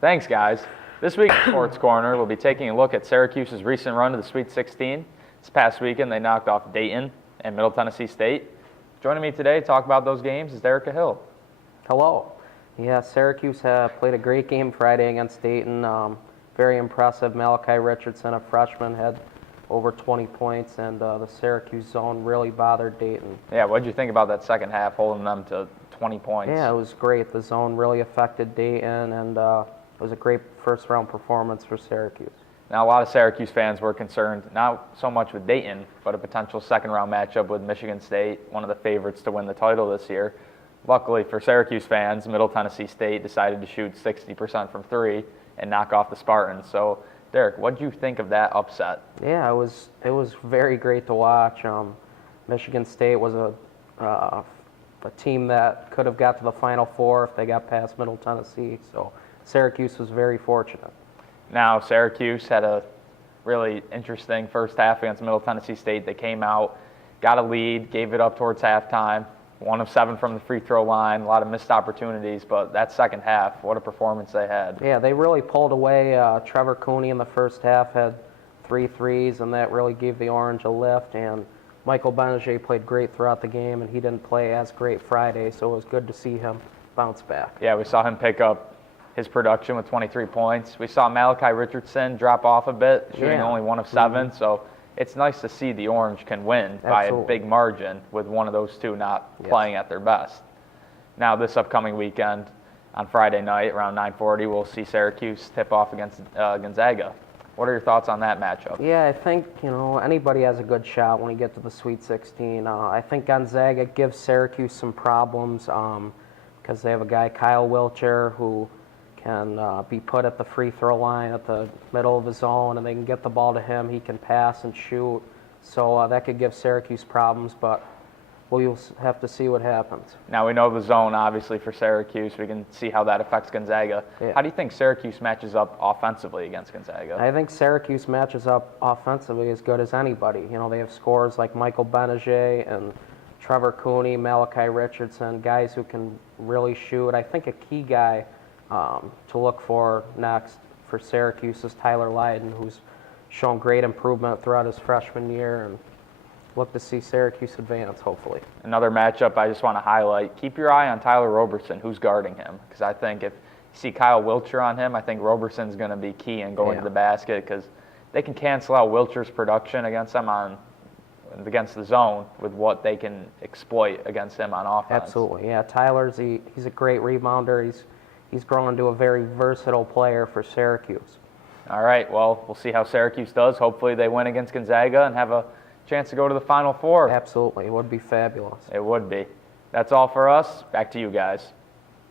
Thanks, guys. This week in Sports Corner, we'll be taking a look at Syracuse's recent run to the Sweet 16. This past weekend, they knocked off Dayton and Middle Tennessee State. Joining me today to talk about those games is Derek Cahill. Hello. Yeah, Syracuse played a great game Friday against Dayton. Very impressive. Malachi Richardson, a freshman, had over 20 points, and the Syracuse zone really bothered Dayton. Yeah, what did you think about that second half, holding them to 20 points? Yeah, it was great. The zone really affected Dayton, and it was a great first-round performance for Syracuse. Now, a lot of Syracuse fans were concerned, not so much with Dayton, but a potential second-round matchup with Michigan State, one of the favorites to win the title this year. Luckily for Syracuse fans, Middle Tennessee State decided to shoot 60% from three and knock off the Spartans. So, Derek, what did you think of that upset? Yeah, it was very great to watch. Michigan State was a team that could have got to the Final Four if they got past Middle Tennessee. So Syracuse was very fortunate. Now, Syracuse had a really interesting first half against Middle Tennessee State. They came out, got a lead, gave it up towards halftime. 1 of 7 from the free throw line, a lot of missed opportunities, but that second half, what a performance they had. Yeah, they really pulled away. Trevor Cooney in the first half had 3 threes, and that really gave the Orange a lift. And Michael Benajay played great throughout the game, and he didn't play as great Friday, so it was good to see him bounce back. Yeah, we saw him pick up his production with 23 points. We saw Malachi Richardson drop off a bit, shooting only 1 of 7, so it's nice to see the Orange can win by a big margin with one of those two not playing at their best. Now, this upcoming weekend, on Friday night around 9:40, we'll see Syracuse tip off against Gonzaga. What are your thoughts on that matchup? Yeah, I think anybody has a good shot when you get to the Sweet 16. I think Gonzaga gives Syracuse some problems because they have a guy, Kyle Wilcher, who can be put at the free throw line at the middle of the zone, and they can get the ball to him. He can pass and shoot, so that could give Syracuse problems, but we'll have to see what happens. Now, we know the zone, obviously, for Syracuse. We can see how that affects Gonzaga. Yeah. How do you think Syracuse matches up offensively against Gonzaga? I think Syracuse matches up offensively as good as anybody. They have scorers like Michael Benajay and Trevor Cooney, Malachi Richardson, guys who can really shoot. I think a key guy to look for next for Syracuse is Tyler Lydon, who's shown great improvement throughout his freshman year, and look to see Syracuse advance, hopefully. Another matchup I just want to highlight, keep your eye on Tyler Roberson, who's guarding him, because I think if you see Kyle Wilcher on him, I think Roberson's going to be key in going to the basket, because they can cancel out Wilcher's production against them against the zone with what they can exploit against him on offense. Absolutely, yeah. Tyler's he's a great rebounder. He's grown into a very versatile player for Syracuse. All right, well, we'll see how Syracuse does. Hopefully they win against Gonzaga and have a chance to go to the Final Four. Absolutely, it would be fabulous. It would be. That's all for us. Back to you guys.